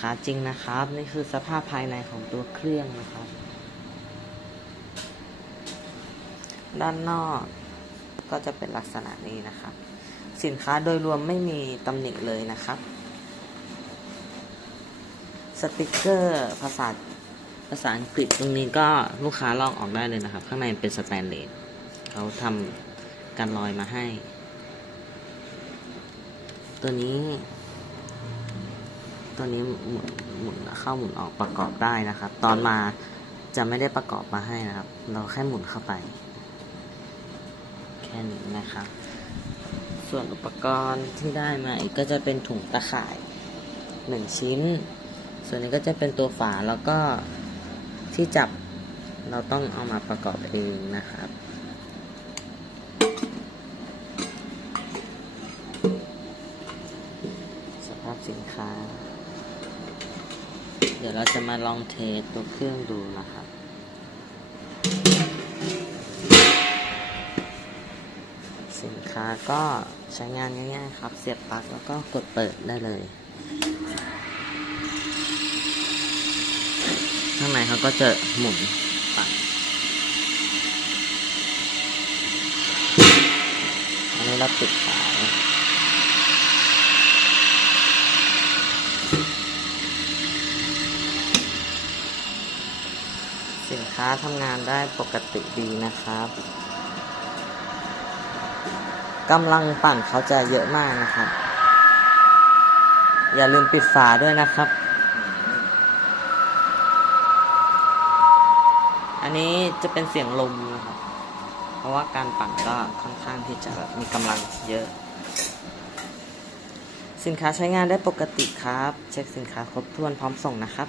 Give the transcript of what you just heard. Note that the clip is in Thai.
ขาจริงนะครับ นี่คือสภาพภายในของตัวเครื่องนะครับ ด้านนอกก็จะเป็นลักษณะนี้นะครับ สินค้าโดยรวมไม่มีตำหนิเลยนะครับ สติกเกอร์ภาษาภาษาอังกฤษตรงนี้ก็ลูกค้าลองออกได้เลยนะครับ ข้างในเป็นสแตนเลสเขาทำกันรอยมาให้ ตัวนี้ ตัวนี้หมุนหมุนเข้าหมุนออกประกอบได้นะครับ ตอนมาจะไม่ได้ประกอบมาให้นะครับ เราแค่หมุนเข้าไป แค่นี้นะครับ ส่วนอุปกรณ์ที่ได้มาอีกก็จะเป็นถุงตะข่ายหนึ่งชิ้น ส่วนนี้ก็จะเป็นตัวฝาแล้วก็ที่จับเราต้องเอามาประกอบเองนะครับสภาพสินค้า เดี๋ยวเราจะมาลองเทสตัวเครื่องดูนะครับ สินค้าก็ใช้งานง่ายๆครับ เสียบปลั๊กแล้วก็กดเปิดได้เลย ข้างในเขาก็จะหมุนปั่นอันนี้เราปิดฝาไว้สิน ค้าทำงานได้ปกติดีนะครับกำลังปั่นเขาจะเยอะมากนะครับ อย่าลืมปิดฝาด้วยนะครับ อันนี้จะเป็นเสียงลมนะครับ เพราะว่าการปั่นก็ค่อนข้างที่จะแบบมีกำลังเยอะ สินค้าใช้งานได้ปกติครับ เช็คสินค้าครบถ้วนพร้อมส่งนะครับ